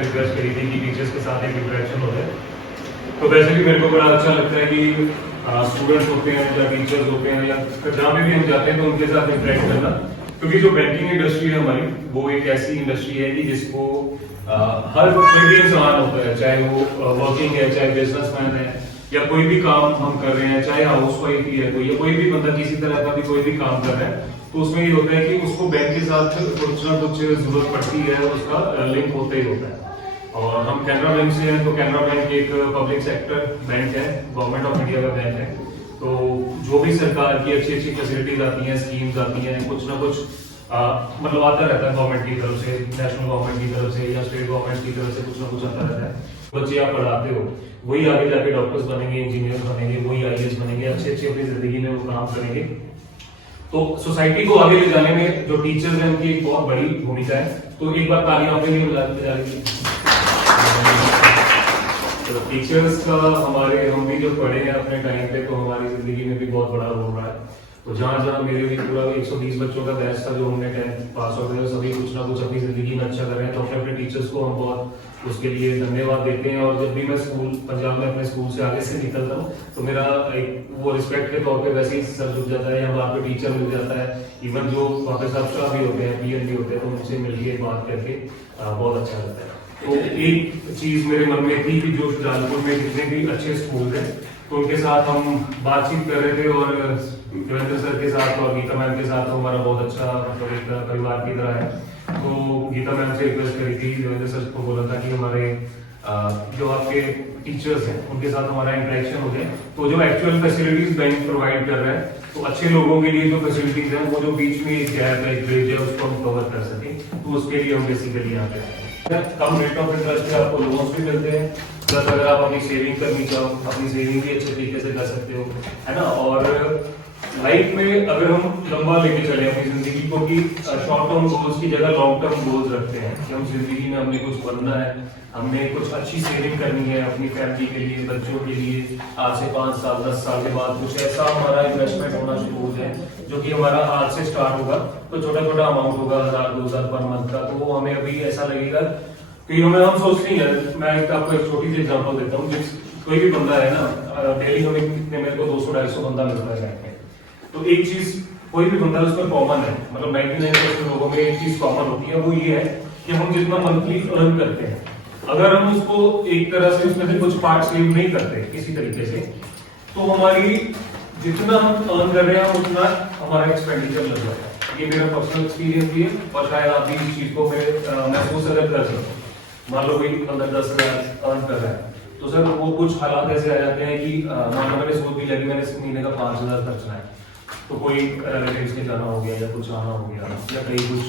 Request करी थी कि टीचर्स के साथ एक इंटरेक्शन हो जाए। तो वैसे भी मेरे को बड़ा अच्छा लगता है कि स्टूडेंट्स होते हैं या टीचर्स होते हैं या जहाँ पे भी हम जाते हैं तो उनके साथ इंटरेक्ट करना, क्योंकि जो बैंकिंग इंडस्ट्री है हमारी वो एक ऐसी इंडस्ट्री है कि जिसको हर कोई भी इंसान होता है, चाहे वो वर्किंग है, चाहे बिजनेसमैन है, या कोई भी काम हम कर रहे हैं, चाहे हाउस वाइफ ही है कोई, या कोई भी बंदा किसी तरह का भी कोई भी काम कर रहा है, तो उसमें ये होता है कि उसको बैंक के साथ कुछ ना कुछ जरूरत पड़ती है, उसका लिंक होता ही होता है। और हम कैनरा बैंक से हैं, तो कैनरा बैंक एक पब्लिक सेक्टर बैंक है, गवर्नमेंट ऑफ इंडिया का बैंक है। तो जो भी सरकार की अच्छी अच्छी फैसिलिटीज आती हैं, स्कीम्स आती हैं, कुछ ना कुछ मतलब आता रहता है गवर्नमेंट की तरफ से, नेशनल गवर्नमेंट की तरफ से या स्टेट गवर्नमेंट की तरफ से कुछ ना कुछ आता रहता है। बच्चे आप पढ़ाते हो, वही आगे जाके डॉक्टर्स बनेंगे, इंजीनियर बनेंगे, वही आईएएस बनेंगे, अच्छी अच्छी अपनी जिंदगी में वो काम करेंगे। तो सोसाइटी को आगे ले जाने में जो टीचर्स हैं उनकी एक बहुत बड़ी भूमिका है। तो एक बार तालियां अपने लिए बजा लीजिए। तो टीचर्स का हमारे, हम भी जो पढ़े हैं अपने टाइम पे, तो हमारी जिंदगी में भी बहुत बड़ा रोल रहा है। तो जहाँ जहाँ मेरे भी पूरा 120 बच्चों का बैच था जो हमने 10th पास हो गए, सभी कुछ ना कुछ अपनी जिंदगी में अच्छा कर रहे हैं। तो अपने टीचर्स को हम बहुत उसके लिए धन्यवाद देते हैं। और जब भी मैं स्कूल पंजाब में अपने स्कूल से आगे से निकलता हूँ तो मेरा एक वो रिस्पेक्ट के तौर पे वैसे ही सर झुक जाता है, या वहाँ पे टीचर मिल जाता है। इवन जो प्रोफेसर साहब भी होते हैं, पीएन भी होते हैं, तो उनसे मिलिए बात करके बहुत अच्छा लगता है। तो एक चीज मेरे मन में थी कि जो जालपुर में जितने भी अच्छे स्कूल हैं तो उनके साथ हम बातचीत कर रहे थे, और देवेंद्र सर के साथ और गीता मैम के साथ हमारा बहुत अच्छा मतलब एक परिवार की तरह है। तो गीता मैम से रिक्वेस्ट करी थी, देवेंद्र सर को बोला था कि हमारे जो आपके टीचर्स हैं उनके साथ हमारा इंटरेक्शन हो जाए, तो जो एक्चुअल फैसिलिटीज बैंक प्रोवाइड कर रहा है, तो अच्छे लोगों के लिए जो फैसिलिटीज है वो जो बीच में एक गैप है, एक ब्रिज है, उसको हम कवर कर सकें। तो उसके लिए हम बेसिकली यहाँ पे कम रेट ऑफ इंटरेस्ट पे आपको लोन्स भी मिलते हैं, प्लस अगर आप अपनी सेविंग करनी चाहो, अपनी सेविंग भी अच्छे तरीके से कर सकते हो, है ना। और लाइफ में अगर हम लंबा लेके चले अपनी जिंदगी को, कि शॉर्ट टर्म गोल्स की जगह लॉन्ग टर्म गोल्स रखते हैं कि हम जिंदगी में हमने कुछ बनना है, हमने कुछ अच्छी सेविंग करनी है अपनी फैमिली के लिए, बच्चों के लिए, आज से 5 साल 10 साल के बाद कुछ ऐसा हमारा इन्वेस्टमेंट होना शुरू हो जाए जो कि हमारा आज से स्टार्ट होगा। तो छोटा छोटा अमाउंट होगा, 1000-2000 पर मंथ का, तो वो हमें अभी ऐसा लगेगा कि हम सोच नहीं है। मैं आपको एक छोटी सी एग्जांपल देता हूँ। कोई भी बंदा है ना, डेली हमें मेरे को 200-250 बंदा मिलता है बैंक में, तो एक चीज कोई भी बंदा उसका कॉमन है, मतलब 99% लोगों में एक चीज कॉमन होती है, वो ये है कि हम जितना मंथली अर्न करते हैं, अगर हम उसको एक तरह से उसमें से कुछ पार्ट सेव नहीं करते किसी तरीके से, तो हमारी जितना हम अर्न कर रहे हैं उतना हमारा एक्सपेंडिचर लग जाता है। ये मेरा पर्सनल एक्सपीरियंस भी है, और शायद आप भी इस चीज को महसूस अगर कर सकते। मान लो कोई 15-10 हजार अर्न कर रहा है, तो सर वो कुछ हालात ऐसे आ जाते हैं कि मान लो मैंने सोच भी लगी मैंने इस महीने का 5000 खर्चना है, तो कोई रिलेटिव्स के जाना हो गया या कुछ आना हो गया, या कहीं कुछ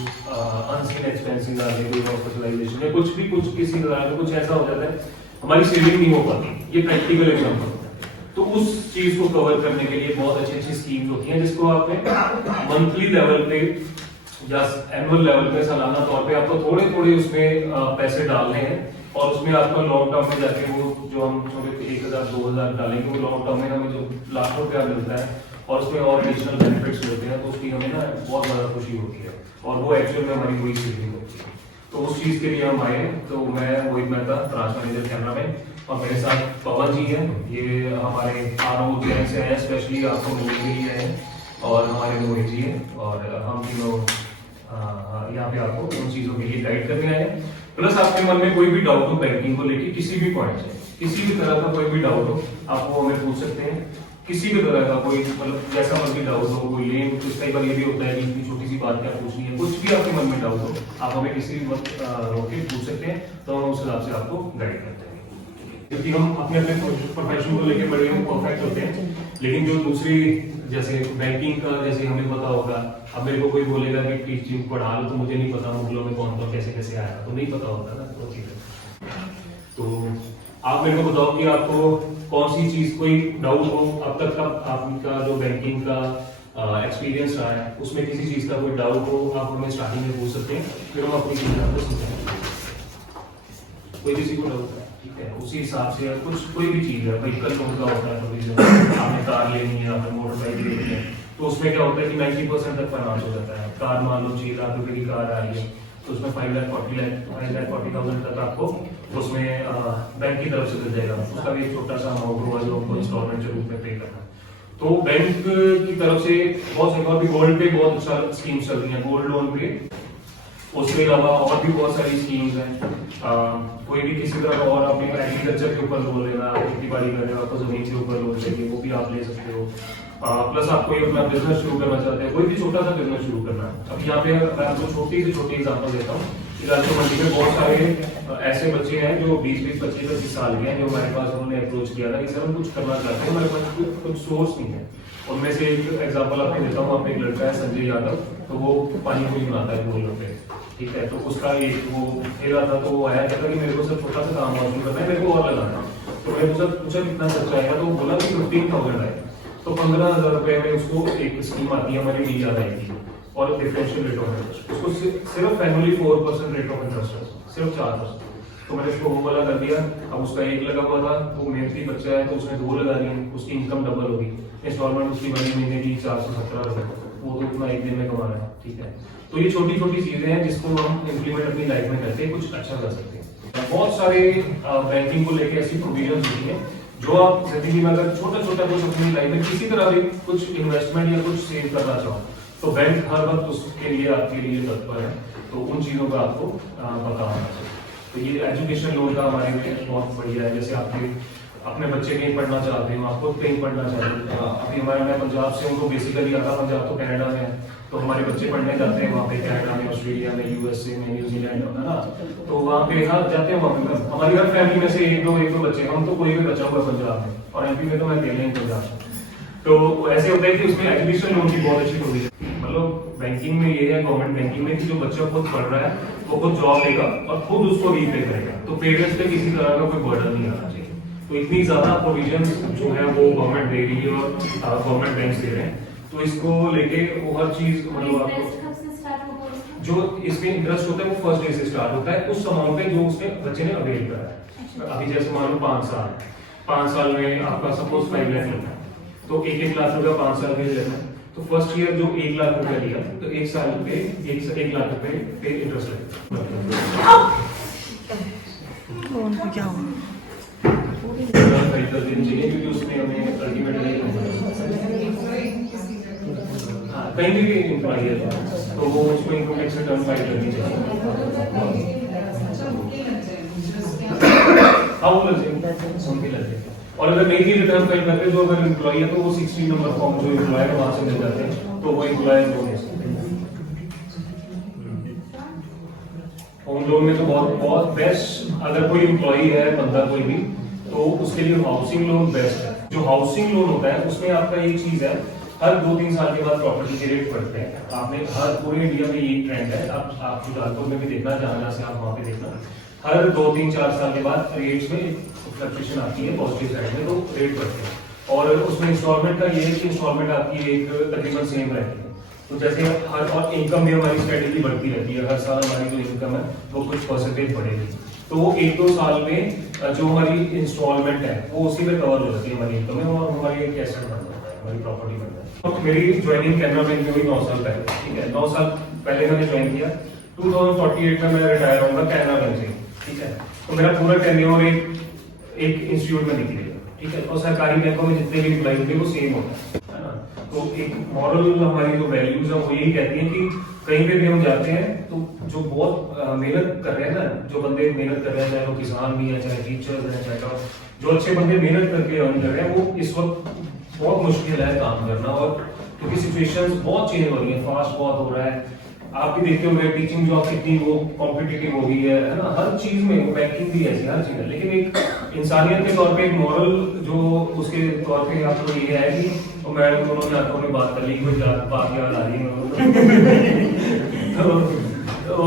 अनसीन एक्सपेंसेस आ गए, कोई हॉस्पिटलाइजेशन या कुछ भी, कुछ किसी तरह का कुछ ऐसा हो जाता है, हमारी सेविंग नहीं हो पाती। ये प्रैक्टिकल एग्जांपल होता है। तो उस चीज को कवर करने के लिए बहुत अच्छी अच्छी स्कीम्स होती हैं, जिसको आपने मंथली लेवल पे या एनुअल लेवल पे, सालाना तौर पे आपको थोड़े थोड़े उसमें पैसे डालने हैं, और उसमें आपका लॉन्ग टर्म में जाके वो जो हम छोटे 1000-2000 डालेंगे, वो लॉन्ग टर्म में हमें जो लाखों रुपया मिलता है और उसमें और एडिशनल बेनिफिट्स मिलते हैं, तो उसकी हमें ना बहुत ज्यादा खुशी होती है, और वो एक्चुअल में हमारी वही सेविंग होती है। तो उस चीज के लिए हम आए। तो मैं मोहित मेहता, ब्रांच मैनेजर कैनरा बैंक, और मेरे साथ पवन जी हैं, ये हमारे आरओ उज्जैन से हैं, स्पेशली आपको मिलने के लिए हैं, और हमारे मोहित जी हैं, और हम तीनों यहाँ पे आपको उन चीजों के लिए गाइड करने आए हैं। प्लस आपके मन में कोई भी डाउट हो बैंकिंग को लेकर, किसी भी पॉइंट से, किसी भी तरह का कोई भी डाउट हो, आप वो हमें पूछ सकते हैं। किसी भी तरह का कोई मतलब जैसा मर्जी डाउट हो, कोई लेन, कुछ कई बार ये भी होता है कि इतनी छोटी सी बात क्या पूछनी है, कुछ भी आपके मन में डाउट हो, आप हमें किसी भी वक्त रोके पूछ सकते हैं, तो हम उस हिसाब से आपको गाइड करते हैं। क्योंकि हम अपने अपने प्रोफेशन को लेकर बड़े परफेक्ट होते हैं, लेकिन जो दूसरी जैसे बैंकिंग का, जैसे हमें पता होगा, अब मेरे को कोई बोलेगा कि टीचिंग पढ़ा लो, तो मुझे नहीं पता मुगलों में कौन कौन कैसे कैसे आया, तो नहीं पता होता ना वो चीजें। तो आप मेरे को बताओ कि आपको कौन सी चीज, कोई डाउट हो अब तक का, आपका जो बैंकिंग का एक्सपीरियंस रहा है उसमें किसी चीज का कोई डाउट हो, आप हमें स्टार्टिंग में पूछ सकते हैं, फिर हम अपनी चीज आपको समझाएंगे। कोई किसी को डाउट है, ठीक है, उसी हिसाब से कुछ कोई भी चीज है, व्हीकल लोन का होता है, प्रोविजन आपने कार लेनी है, आपने मोटरसाइकिल लेनी है, तो उसमें क्या होता है कि 90% तक फाइनेंस हो जाता है। कार मान लो 6 लाख रुपए की कार आ रही है, तो उसमें 5,40,000 तक आपको उसमें बैंक की तरफ से मिल जाएगा। उसका भी एक छोटा सा अमाउंट होगा जो आपको इंस्टॉलमेंट के रूप में पे करना है। तो बैंक की तरफ से बहुत से और भी गोल्ड पे बहुत अच्छा स्कीम्स चल रही है, गोल्ड लोन पे। उसके अलावा और भी बहुत सारी स्कीम्स हैं। कोई भी किसी तरह का और अपने एग्रीकल्चर के ऊपर लोन लेना, आप खेती बाड़ी कर रहे हो, आपको जमीन के ऊपर लोन चाहिए, वो भी आप ले सकते हो। प्लस आप कोई अपना बिजनेस शुरू करना चाहते हैं, कोई भी छोटा सा बिजनेस शुरू करना है। अब यहाँ पे मैं आपको छोटी से छोटी एग्जांपल देता हूँ कि राजू मंडी में बहुत सारे ऐसे बच्चे हैं जो 20-20, 25-25 साल के हैं, जो हमारे पास उन्होंने अप्रोच किया था कि सर हम कुछ करना चाहते हैं, हमारे पास कुछ सोर्स नहीं है। उनमें से एक एग्जाम्पल आपको देता हूँ, आपने एक लड़का है संजय यादव, तो वो पानी पूरी बनाता है गोल पे, ठीक है। तो उसका एक वो खेल रहा था, तो वो आया कहता कि मेरे को सब छोटा सा काम और शुरू करना है, मेरे को और लगाना है। तो मैंने उससे पूछा कितना खर्चा आएगा, तो बोला कि 15,000 आएगा। तो 15,000 रुपए में उसको एक स्कीम आती है हमारी डी आएगी और डिफरेंशियल रेट ऑफ इंटरेस्ट, उसको सिर्फ एनुअली 4% रेट ऑफ इंटरेस्ट है, सिर्फ 4%। तो मैंने उसको वो वाला कर दिया। अब उसका एक लगा हुआ था, वो मेहनती बच्चा है तो उसने 2 लगा दिए, उसकी इनकम डबल होगी। इंस्टॉलमेंट उसकी बनी महीने की 417 रुपए, वो तो उतना एक दिन में कमा रहा है, ठीक है। तो ये छोटी छोटी चीजें हैं जिसको हम इम्प्लीमेंट अपनी लाइफ में करके कुछ अच्छा कर सकते हैं। बहुत सारे बैंकिंग को लेकर ऐसी प्रोविजन होती है जो आप जिंदगी में अगर छोटा छोटा कुछ अपनी लाइफ में किसी तरह भी कुछ इन्वेस्टमेंट या कुछ सेव करना चाहो, तो बैंक हर वक्त उसके लिए आपके लिए तत्पर है। तो उन चीजों का आपको पता होना चाहिए। तो ये एजुकेशन लोन का हमारे लिए बहुत बढ़िया है। जैसे आपके अपने बच्चे कहीं पढ़ना चाहते हो, आप खुद कहीं पढ़ना चाहते हो। अभी हमारे मैं पंजाब से हूँ, तो बेसिकली आता पंजाब तो कनाडा में है, तो हमारे बच्चे पढ़ने जाते हैं वहाँ पे, कनाडा में, ऑस्ट्रेलिया में, यूएसए में, न्यूजीलैंड में, है ना। तो वहाँ पे हाँ जाते हैं, वहाँ पे हमारी हर फैमिली में से एक दो बच्चे, हम तो कोई भी बचा हुआ पंजाब में, और एमपी में तो मैं अकेले ही पंजाब। तो ऐसे होता है कि उसमें एजुकेशन लोन की बहुत अच्छी प्रोविजन, मतलब बैंकिंग में ये है, गवर्नमेंट बैंकिंग में, कि जो बच्चा खुद पढ़ रहा है वो खुद जॉब लेगा और खुद उसको रीपे करेगा, तो पेरेंट्स पे किसी तरह का कोई बर्डन नहीं आना चाहिए। तो इतनी ज्यादा प्रोविजन जो है वो गवर्नमेंट दे रही है और गवर्नमेंट बैंक दे रहे हैं, तो इसको लेके वो हर चीज मतलब आपको जो इसमें इंटरेस्ट होता है वो फर्स्ट डे से स्टार्ट होता है उस अमाउंट पे जो उसने बच्चे ने अवेल करा है। अभी जैसे मान लो 5 साल में आपका सपोज 5 लाख लेना है, तो 1-1 लाख रुपया 5 साल के लिए लेना है। तो फर्स्ट ईयर जो 1 लाख रुपया लिया, तो 1 साल पे 1 लाख रुपए पे इंटरेस्ट लगेगा। क्या हुआ? खरीद देनी चाहिए, क्योंकि उसमें हमें अल्टीमेटली कहीं भी एम्प्लॉई है तो वो उसको इनकम टैक्स रिटर्न फाइल करनी चाहिए। हाँ वो लगे, और अगर नहीं भी रिटर्न फाइल करते, जो अगर एम्प्लॉई है तो वो 16 नंबर फॉर्म जो एम्प्लॉय है वहां से मिल जाते हैं, तो वो एम्प्लॉय लोन है। होम लोन में तो बहुत बेस्ट, अगर कोई एम्प्लॉई है बंदा कोई भी, तो उसके लिए हाउसिंग लोन बेस्ट है। जो हाउसिंग लोन होता है उसमें आपका एक चीज है, हर 2-3 साल के बाद प्रॉपर्टी के रेट बढ़ते हैं। आपने हर पूरे इंडिया में ये ट्रेंड है, आप शुजालपुर में भी देखना, जहां से आप वहां पे देखना, हर 2-3-4 साल के बाद रेट्स में फ्लक्चुएशन आती है पॉजिटिव साइड में, तो रेट बढ़ते हैं। और उसमें इंस्टॉलमेंट का ये है कि इंस्टॉलमेंट आपकी एक तकरीबन सेम रहती है। तो जैसे हर और इनकम भी हमारी स्ट्रेटेजी बढ़ती रहती है, हर साल हमारी जो इनकम है वो कुछ परसेंटेज बढ़ेगी। तो वो 1-2 साल में जो हमारी इंस्टॉलमेंट है वो उसी में कवर हो जाती है हमारी इनकम में, और हमारी एक एसेट बन जाता है, हमारी प्रॉपर्टी बन जाती है। तो मेरी ज्वाइनिंग कैनरा बैंक में हुई 9 साल पहले, ठीक है। 9 साल पहले मैंने ज्वाइन किया, 2048 में मैं रिटायर होऊंगा कैनरा बैंक से, ठीक है। तो मेरा पूरा टेन्योर एक इंस्टीट्यूट में निकलेगा, ठीक है। और सरकारी बैंकों में जितने भी एम्प्लॉय होंगे वो सेम होता है ना। तो एक मॉरल हमारी जो वैल्यूज है वो यही कहती है कि कहीं पे भी हम जाते हैं तो जो बहुत मेहनत कर रहे हैं ना, जो बंदे मेहनत कर रहे हैं, चाहे वो किसान भी है, चाहे टीचर्स हैं, चाहे जो अच्छे बंदे मेहनत करके अर्न कर रहे हैं, वो इस वक्त बहुत मुश्किल है काम करना, और क्योंकि सिचुएशंस बहुत चेंज हो रही है, फास्ट बहुत हो रहा है। आप भी देखते होंगे टीचिंग जॉब कितनी वो कॉम्पिटिटिव हो गई है ना, हर चीज में, बैंकिंग भी ऐसी हर चीज है। लेकिन एक इंसानियत के तौर पे एक मॉरल जो उसके तौर पे आपको ये है कि तो मैं दोनों ने आंखों में बात कर ली, कोई बात याद आ रही है तो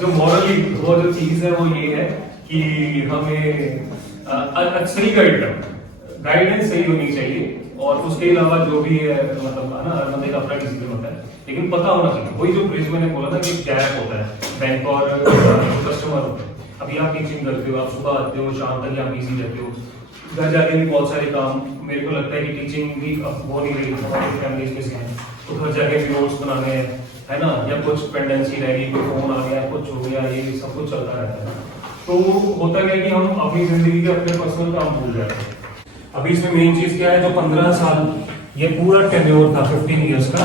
जो मॉरली वो जो चीज है वो ये है कि हमें सही गाइडेंस सही होनी चाहिए, और उसके अलावा जो भी है मतलब है ना, हर बंदे का अपना डिसीजन होता है, लेकिन पता होना चाहिए। वही जो ब्रिज मैंने बोला था कि गैप होता है बैंक और कस्टमर होते हैं। अभी आप टीचिंग करते हो, आप सुबह आते हो, शाम तक आप बिजी रहते हो, घर जाके भी बहुत सारे काम, मेरे को लगता है कि टीचिंग भी अब हो नहीं रही, हमारी फैमिलीज में से हैं, तो घर जाके भी नोट्स बनाने हैं, है ना, या कुछ पेंडेंसी रहेगी, कोई फोन आ गया, कुछ हो गया, ये सब कुछ चलता रहता है। तो होता क्या है कि हम अपनी जिंदगी के अपने पर्सनल काम भूल जाते हैं। अभी इसमें मेन चीज क्या है, जो 15 साल ये पूरा टेन्योर था 15 इयर्स का,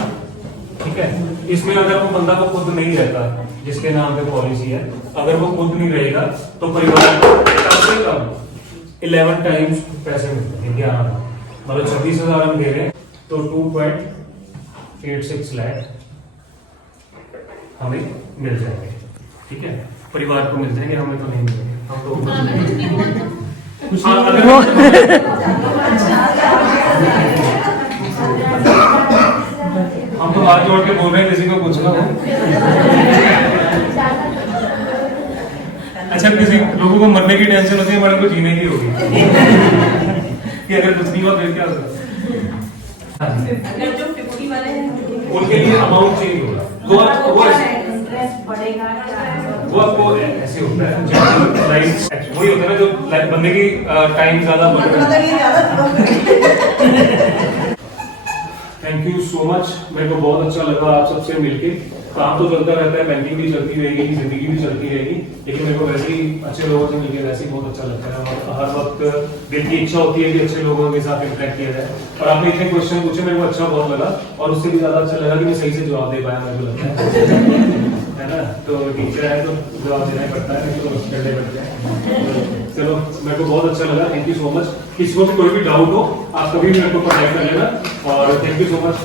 ठीक है, इसमें अगर वो बंदा को खुद नहीं रहता, जिसके नाम पे पॉलिसी है, अगर वो खुद नहीं रहेगा तो परिवार कम से कम 11 टाइम्स पैसे मिलते हैं इंडिया में। मतलब 26,000 हम दे रहे हैं तो 2.86 लाख हमें मिल जाएंगे, ठीक है, परिवार को मिल जाएंगे, हमें तो नहीं मिलेंगे, हम तो हम तो हाथ जोड़ के बोल रहे हैं, किसी को कुछ ना हो। अच्छा, किसी लोगों को मरने की टेंशन होती है, मैडम को जीने की होगी कि अगर कुछ नहीं हुआ फिर क्या होगा। जो 50 वाले हैं उनके लिए अमाउंट चेंज होगा, वो आपको ऐसे होता है, वही होता है ना, जो बंदे की टाइम ज्यादा बढ़ रहा है। थैंक यू सो मच, मेरे को बहुत अच्छा लगा आप सबसे मिलके। काम तो चलता रहता है, बैंकिंग भी चलती रहेगी, जिंदगी भी चलती रहेगी, लेकिन मेरे को वैसे ही अच्छे लोगों से मिलकर वैसे ही बहुत अच्छा लगता है, और हर वक्त दिल की इच्छा होती है कि अच्छे लोगों के साथ इंटरेक्ट किया जाए। और आपने इतने क्वेश्चन पूछे, मेरे को अच्छा बहुत लगा, और उससे भी ज्यादा अच्छा लगा कि मैं सही से जवाब दे पाया, मेरे को लगता है ना। तो टीचर है तो जवाब देना पड़ता है, नहीं तो करने पड़ते हैं। चलो, मेरे को बहुत अच्छा लगा, थैंक यू सो मच। किसी को भी कोई भी डाउट हो आप कभी भी मेरे को कॉन्टैक्ट कर लेना, और थैंक यू सो मच।